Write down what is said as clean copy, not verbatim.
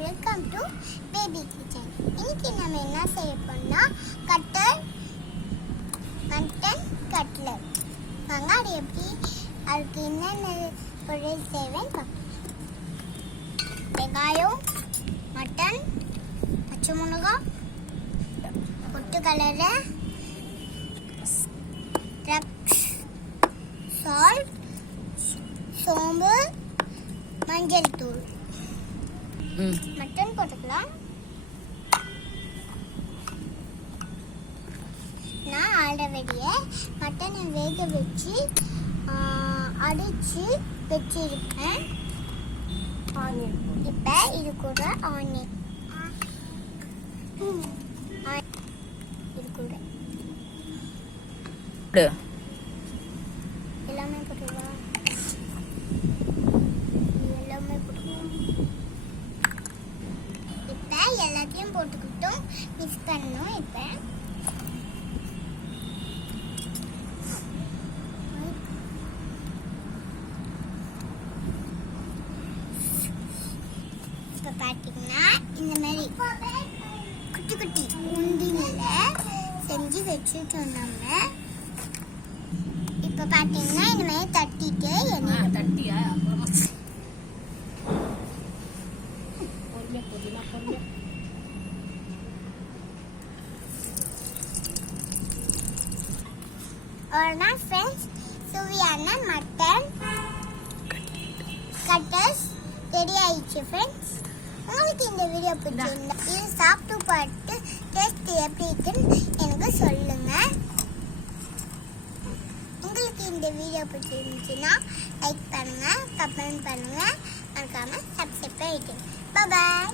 Welcome to baby kitchen. இன்னைக்கு நம்ம என்ன செய்ய போறோம்னா மட்டன் கட்லட். வாங்க அது எப்படி, அதுக்கு என்னென்ன பொருள் தேவைன்னு பார்க்கலாம். வெங்காயம், மட்டன், பச்சை மிளகாய், பொட்டுக்கடலை, சால்ட், சோம்பு, மஞ்சள் தூள். மட்டன் போட்டுக்கலாம். நான் ஆல்ரெடியே மட்டனை வேக வச்சு அடிச்சு வச்சிருக்கேன். இப்போ இது கூட ஆனியன் இது கூட எல்லாமே போட்டுக்கலாம். எல்லாமே போட்டுக்கலாம். இப்போ எல்லாத்தையும் போட்டுக்கிட்டும் மிக்ஸ் பண்ணணும். இப்போ பார்த்தீங்கன்னா இந்த மாதிரி குட்டி குட்டி உண்டியில செஞ்சு வச்சுட்டோம். நம்ம இப்போ பார்த்தீங்கன்னா இந்த மாதிரி தட்டிட்டு தட்டியா ஒருனா ஃப்ரெண்ட்ஸ் சுவையான மட்டன் கட்டர்ஸ் ரெடி ஆயிடுச்சு. ஃப்ரெண்ட்ஸ், உங்களுக்கு இந்த வீடியோ பிடிச்சிருந்தா இது சாப்பிட்டு பார்த்து டேஸ்ட் எப்படி இருக்குன்னு எனக்கு சொல்லுங்க. உங்களுக்கு இந்த வீடியோ பிடிச்சிருந்துச்சுன்னா லைக் பண்ணுங்க, கமெண்ட் பண்ணுங்க, மறக்காம சப்ஸ்கிரைப் பண்ணிடுங்க. பாய்.